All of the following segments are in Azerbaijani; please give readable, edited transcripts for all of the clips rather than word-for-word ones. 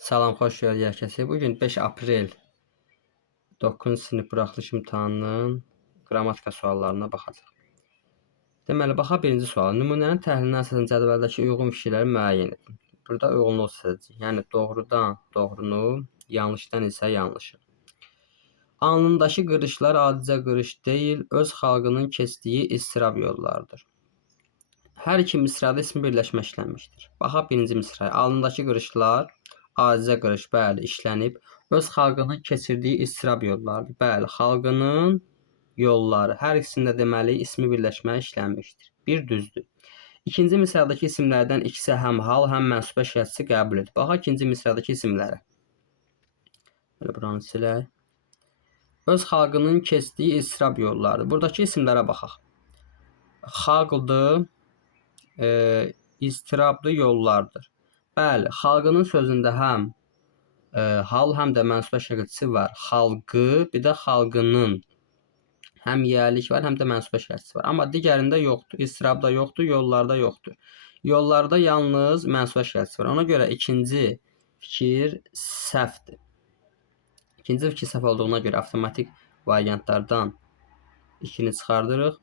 Salam, xoş gördük hər kəsi. Bugün 5 aprel 9-cu sinif buraxılış imtahanının qrammatika suallarına baxacağıq. Deməli, baxa birinci sual. Nümunənin təhlilinə əsasən cədvəldəki uyğun fikirləri müəyyən edin. Burada uyğunluq seçəcəyik. Yəni doğrudan doğrunu, yanlışdan isə yanlışı. Alnındakı qırışlar adicə qırış deyil, öz xalqının keçdiyi istirab yollarıdır. Hər iki misrada ismi birləşmə işlənmişdir. Baxa birinci misraya. Alnındakı qırışlar adicə qırış, bəli, işlənib. Öz xalqının keçirdiyi istirab yollarıdır. Bəli, xalqının yolları. Hər ikisində deməli ismi birləşmə işlənmişdir. Bir düzdür. İkinci misradakı isimlərdən ikisi həm hal, həm mənsubə şərtçisi qəbul edir. Bax, ikinci misradakı isimlərə. Belə buranı silək. Öz xalqının keçdiyi istirab yollarıdır. Buradakı isimlərə baxaq. Xalqdır, istirablı yollardır. Bəli, xalqının sözündə həm hal, həm də mənsubə şərtçisi var. Xalqı, bir də xalqının. Həm yiyəlik var, həm də mənsubə şərtçisi var. Amma digərində yoxdur. İstirabda yoxdur, yollarda yoxdur. Yollarda yalnız mənsubə şərtçisi var. Ona görə ikinci fikir səhvdir. İkinci fikir səhv olduğuna görə avtomatik variantlardan ikini çıxardırıq.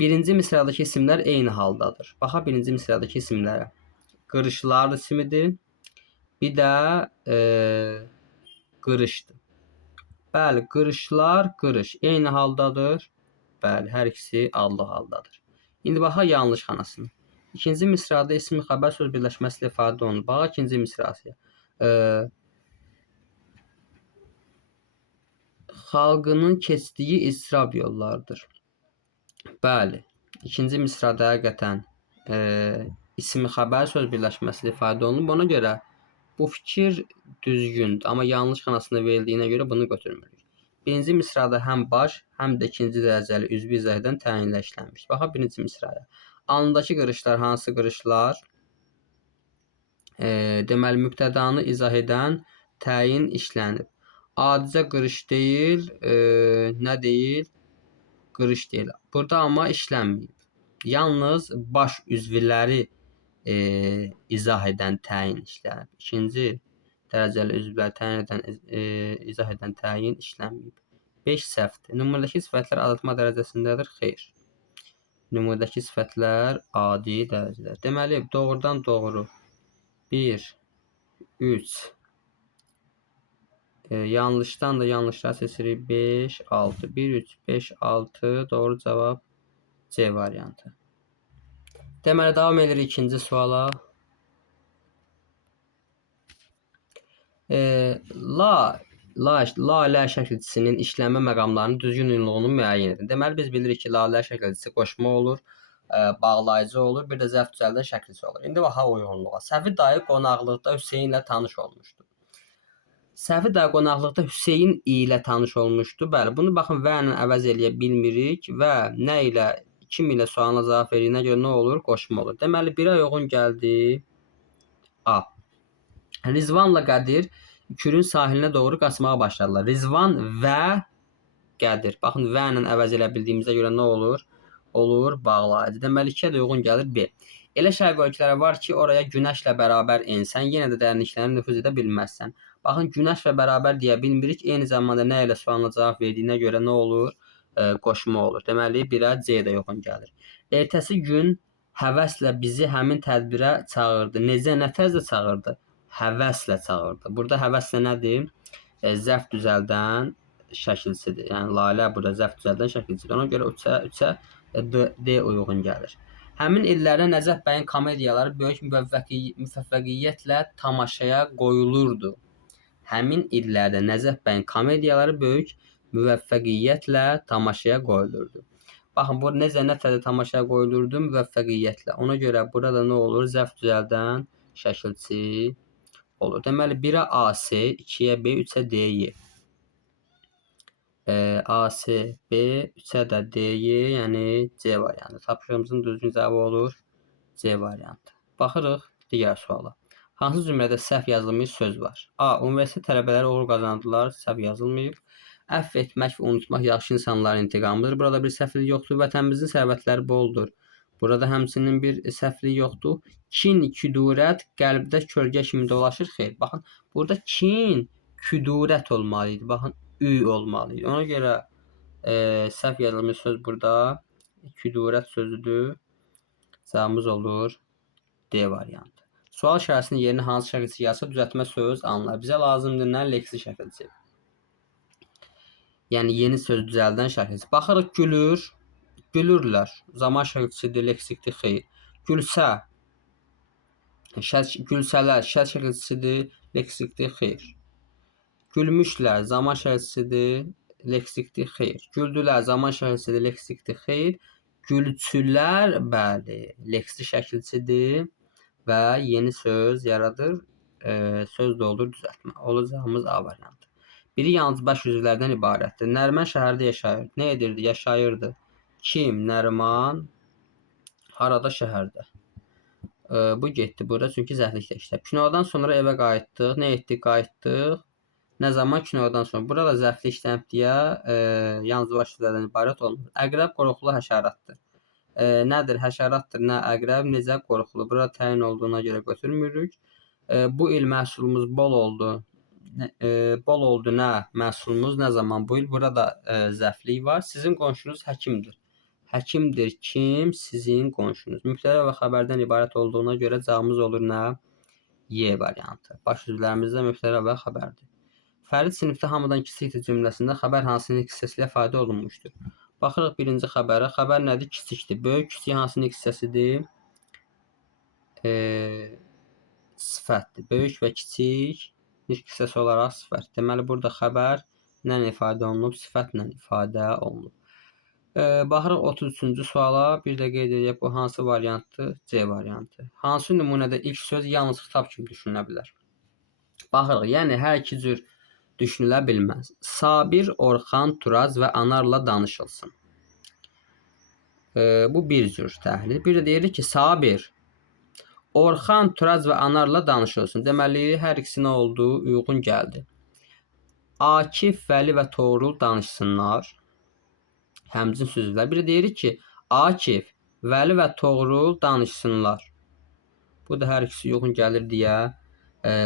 Birinci misradakı isimlər eyni haldadır. Baxa birinci misradakı isimlərə. Qırışlar ismidir. Bir də qırışdır. Bəli, qırışlar, qırış eyni haldadır. Bəli, hər ikisi adlı haldadır. İndi baxaq yanlış xanasına. İkinci misrada ismi xəbər söz birləşməsi ilə ifadə olunur. Bax, ikinci misrası. Xalqının keçdiyi istirab yollarıdır. Bəli, ikinci misrada həqiqətən ismi xəbər söz birləşməsi ilə ifadə olunub. Ona görə bu fikir düzgündür. Amma yanlış xanasında verildiyinə görə bunu götürmürük. Birinci misrada həm baş, həm də ikinci dərəcəli üzvü izah edən təyinlə işlənmiş. Baxa birinci misraya. Alnındakı qırışlar hansı qırışlar? Deməli, mübtədanı izah edən təyin işlənib. Adicə qırış deyil, nə deyil? Qırış deyil. Burada amma işlənməyib. Yalnız baş üzvləri izah edən təyin işlənib. İkinci dərəcəli üzvləri təyin edən izah edən təyin işlənməyib. 5 səhvdir. Nümunədəki sifətlər azaltma dərəcəsindədir? Xeyr. Nümunədəki sifətlər adi dərəcədə. Deməli, doğrudan doğru 1, 3, yanlışdan da yanlışlar seçirik. 5, 6. 1, 3, 5, 6. Doğru cavab C variantı. Deməli, davam edirik ikinci suala. La şəkilçisinin işlənmə məqamlarının düzgün uyğunluğunu müəyyən edin. Deməli, biz bilirik ki, la şəkilçisi qoşma olur, bağlayıcı olur, bir də zərf düzəldən şəkilçisi olur. İndi baxaq uyğunluğa. Səfi dayı qonaqlıqda Hüseyn ilə tanış olmuşdu. Səfi dayı qonaqlıqda Hüseyn ilə tanış olmuşdu. Bəli, bunu baxın və ilə əvəz eləyə bilmirik və nə ilə, kim ilə sualına cavab verdiyinə görə nə olur? Qoşma olur. Deməli, birə uyğun gəldi A. Rizvanla Qədir Kürün sahilinə doğru qaçmağa başladılar. Rizvan və Qədir. Baxın, və ilə əvəz elə bildiyimizə görə nə olur? Olur bağlayıcı. Deməli, 2-yə də uyğun gəlir B. Elə şərq ölkələri var ki, oraya günəşlə bərabər ensən, yenə də dərinliklərə nüfuz edə bilməzsən. Baxın, günəş və bərabər deyə bilmirik. Eyni zamanda nə ilə sualına cavab verdiyinə görə nə olur? Qoşma olur. Deməli, 1-ə C də uyğun gəlir. Ertəsi gün həvəslə bizi həmin tədbirə çağırdı. Necə, nə tərzdə çağırdı? Həvəslə çağırdı. Burada həvəslə nədir? Zərf düzəldən şəkilçisidir. Yəni, Lalə burada zərf düzəldən şəkilçisidir. Ona görə 3-ə D uyğun gəlir. Həmin illərdə Nəcəf bəyin komediyaları böyük müvəffəqiyyətlə tamaşaya qoyulurdu. Həmin illərdə Nəcəf bəyin komediyaları böyük müvəffəqiyyətlə tamaşaya qoyulurdu. Baxın, bu necə, nə tərədə tamaşaya qoyulurdu? Müvəffəqiyyətlə. Ona görə burada nə olur? Zərf düzəldən şəkilçisi olur. Deməli, 1-ə AC, 2-yə B, 3-ə D-Y. AC, B, 3-ə də D-Y, yəni C variantı. Tapşırığımızın düzgün cavabı olur C variantı. Baxırıq digər suala. Hansı cümlədə səhv yazılmış söz var? A. Universitet tələbələri uğur qazandılar, səhv yazılmayıb. Əfv etmək və unutmaq yaxşı insanların intiqamıdır. Burada bir səhvlik yoxdur. Vətənimizin sərvətləri boldur. Burada həmçinin bir səhvlik yoxdur. Kin, küdurət qəlbdə kölgə kimi dolaşır. Xeyr. Baxın, burada kin, küdurət olmalı idi. Baxın, ü olmalı idi. Ona görə səhv yazılmış söz burada küdurət sözüdür. Cavabımız olur D variantı. Sual işarəsinin yerini hansı şəkildə yazsa düzəltmə söz alınır. Bizə lazımdır nə? Leksi şəkildə. Yəni yeni söz düzəldən şəkildə. Baxırıq gülür, gülürlər. Zaman şəkilçisidir, leksikdir, xeyr. Gülsə, gülsələr, şərt şəkilçisidir, leksikdir, xeyr. Gülmüşlər, zaman şəkilçisidir, leksikdir, xeyr. Güldülər, zaman şəkilçisidir, leksikdir, xeyr. Gülçülər, bəli, leksi şəkilçisidir və yeni söz yaradır. Söz də olur düzəltmə. Olacağımız A variantı. Biri yalnız baş üzvlərdən ibarətdir. Nəriman şəhərdə yaşayır. Nə edirdi? Yaşayırdı. Kim? Nəriman. Harada? Şəhərdə. Bu getdi burada çünki zəhlikdə işlər. Kinodan sonra evə qayıtdıq. Nə etdik? Qayıtdıq. Nə zaman? Kinodan sonra. Burada zərfli işlənib deyə yalnız baş üzvlərdən ibarət olmur. Əqrəb qorxulu həşəratdır. Nədir? Həşəratdır. Nə əqrəb? Necə? Qorxulu. Burada təyin olduğuna görə götürmürük. Bu il məhsulumuz bol oldu. Bol oldu nə? Məhsulumuz nə zaman bu il? Burada zəflik var. Sizin qonşunuz həkimdir. Həkimdir kim? Sizin qonşunuz. Mübtədə və xəbərdən ibarət olduğuna görə cavabımız olur nə? Y variantı. Baş üzvlərimizdə mübtədə və xəbərdir. Fərid sinifdə hamıdan kiçikdir cümləsində xəbər hansının hissəsilə ifadə olunmuşdur? Baxırıq birinci xəbərə. Xəbər nədir? Kiçikdir. Böyük, kiçik hansının hissəsidir? Sifətdir. Böyük və kiçik ilk hissəsi olaraq sifət. Deməli, burada xəbər nə ifadə olunub? Sifətlə ifadə olunub. Baxırıq 33-cü suala. Bir də qeyd edək, bu hansı variantdır? C variantı. Hansı nümunədə ilk söz yalnız xitab kimi düşünülə bilər? Baxırıq, yəni hər iki cür düşünülə bilməz. Sabir, Orxan, Turaz və Anarla danışılsın. Bu bir cür təhlil. Bir də deyirik ki, Sabir, Orxan, Turaz və Anarla danışılsın. Deməli, hər ikisi nə oldu? Uyğun gəldi. Akif, Vəli və Toğrul danışsınlar. Həmçinin sözlər. Bir də deyirik ki, Akif, Vəli və Toğrul danışsınlar. Bu da hər ikisi uyğun gəlir deyə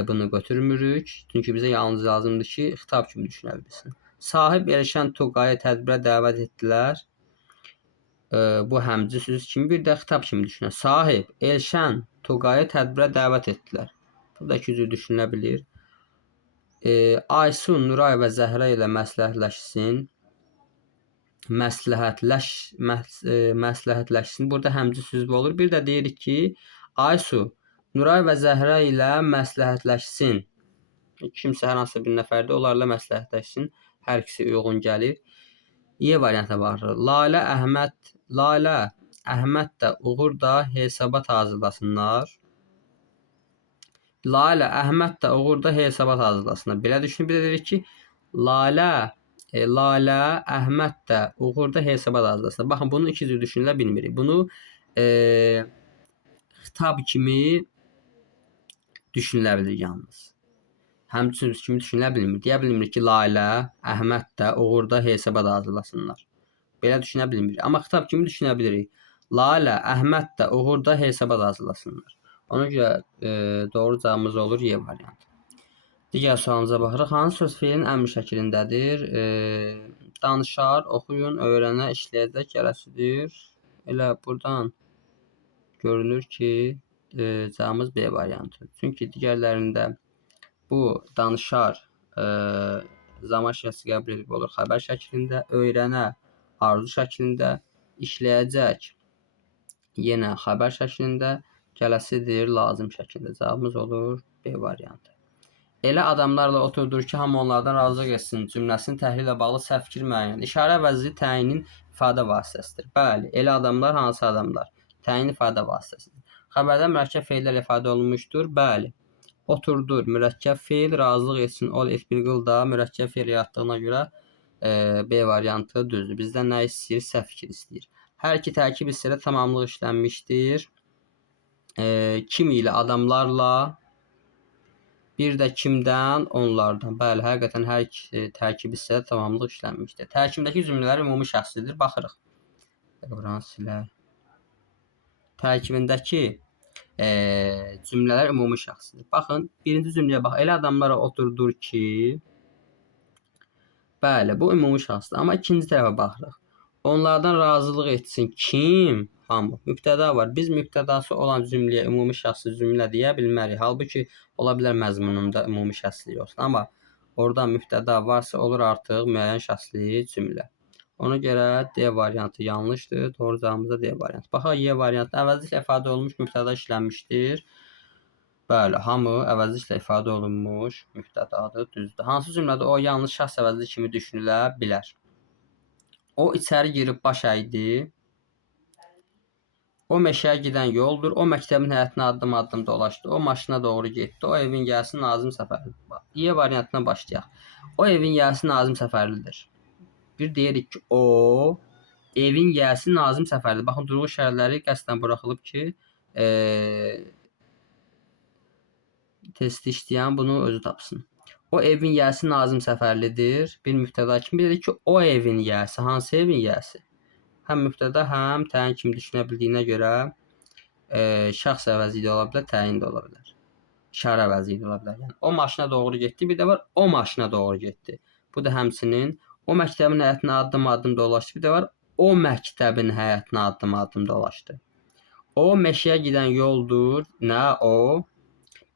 bunu götürmürük. Çünki bizə yalnız lazımdır ki, xitab kimi düşünə bilsin. Sahib, Elşən, Tuğayı tədbirə dəvət etdilər. Bu həmci söz kimi bir də xitab kimi düşünür. Sahib, Elşən, Tuğayı tədbirə dəvət etdilər. Bu da iki cür düşünülə bilir. Aysun, Nuray və Zəhra ilə məsləhətləşsin. Məsləhətləşsin. Burada həmci söz olur. Bir də deyirik ki, Aysu, Nuray və Zəhra ilə məsləhətləşsin. Kimsə hər hansı bir nəfərdə onlarla məsləhətləşsin. Hər ikisi uyğun gəlir. Y variantına baxırıq. Lalə, Əhməd də Uğur da hesabat hazırlasınlar. Lalə, Əhməd də Uğur da hesabat hazırlasınlar. Belə düşünüb bir də deyirik ki, Lalə, Əhməd də Uğur da hesabat hazırlasınlar. Baxın, bunu iki cür düşünülə bilmirik. Bunu xitab kimi düşünülə bilir yalnız. Həmçinin söz kimi düşünülə bilmir. Deyə bilmirik ki, Lalə, Əhməd də Uğur da hesabat hazırlasınlar. Belə düşünə bilmirik. Amma xitab kimi düşünə bilirik. Lalə, Əhməd də Uğur da hesabat hazırlasınlar. Ona görə doğru cavabımız olur Y variantı. Digər sualımıza baxırıq. Hansı söz feilin əmr şəklindədir? Danışar, oxuyun, öyrənə, işləyəcək, gələsidir. Elə buradan görünür ki, cavabımız B variantı. Çünki digərlərində bu danışar zaman şəkli qəbul edilib olur xəbər şəklində, öyrənə arzu şəklində, işləyəcək yenə xəbər şəklində, gələsidir lazım şəklində. Cavabımız olur B variantı. Elə adamlarla oturdur ki, hamı onlardan razılıq etsin cümləsinin təhlil ilə bağlı səhv fikir müəyyən. İşarə əvəzi təyinin ifadə vasitəsidir. Bəli, elə adamlar hansı adamlar? Təyin ifadə vasitəsidir. Xəbərdə mürəkkəb feillər ifadə olunmuşdur. Bəli. Oturdur, mürəkkəb feil, razılıq etsin, ol, et, bir qıl da mürəkkəb feil yaratdığına görə B variantı düzdür. Bizdən nə istəyir? Səhv fikir istəyir. Hər iki tərkib hissədə tamamlıq işlənmişdir. Kim ilə? Adamlarla. Bir də kimdən? Onlardan. Bəli, həqiqətən hər iki tərkib hissədə tamamlıq işlənmişdir. Tərkibdəki cümlələr ümumi şəxsidir. Baxırıq. Buranı silək. tərkibindəki cümlələr ümumi şəxsdir. Baxın, birinci cümləyə bax. Elə adamlara oturdur ki, bəli, bu ümumi şəxsdir. Amma ikinci tərəfə baxırıq. Onlardan razılıq etsin kim? Hamı. Mübtəda var. Biz mübtədası olan cümləyə ümumi şəxsli cümlə deyə bilmərik. Halbuki ola bilər məzmununda ümumi şəxslik olsun. Amma orada mübtəda varsa olur artıq müəyyən şəxsli cümlə. Ona görə D variantı yanlışdır. Doğru cavabımız da D variantı. Baxaq Y variantı əvəzliklə ifadə olunmuş mübtəda işlənmişdir. Bəli, hamı əvəzliklə ifadə olunmuş mübtədadır, düzdür. Hansı cümlədə o yanlış şəxs əvəzli kimi düşünülə bilər? O içəri girib baş əydi. O meşəyə gedən yoldur. O məktəbin həyətinə addım-addım dolaşdı. O maşına doğru getdi. O evin yiyəsi Nazim Səfərlidir. Y variantından başlayaq. O evin yiyəsi Nazim Səfərlidir. Bir deyirik ki, o evin yiyəsi Nazim Səfərlidir. Baxın, durğu işarələri qəsdən buraxılıb ki, testi işləyən bunu özü tapsın. O evin yiyəsi Nazim Səfərlidir. Bir mübtəda kimi dedik ki, o evin yiyəsi. Hansı evin yiyəsi? Həm mübtəda, həm təyin kimi düşünə bildiyinə görə şəxs əvəzi də ola bilər, təyin də ola bilər. İşarə əvəzi də ola bilər. Yəni, o maşına doğru getdi. Bir də var, o maşına doğru getdi. Bu da həmçinin o məktəbin həyətinə addım-addım dolaşdı. Bir də var, o məktəbin həyətinə addım-addım dolaşdı. O meşəyə gedən yoldur. Nə o?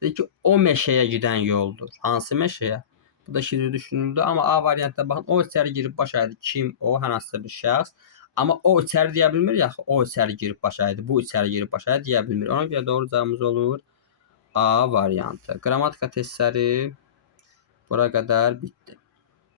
Dedi ki, o meşəyə gedən yoldur. Hansı meşəyə? Bu da şirin düşünüldü. Amma A variantda baxın, o içəri girib baş əydi. Kim o? Hər hansısa bir şəxs. Amma o içəri deyə bilmir ya, o içəri girib baş əydi. Bu içəri girib baş əydi deyə bilmir. Ona görə doğru cavabımız olur A variantı. Qrammatika testləri bura qədər bitdi.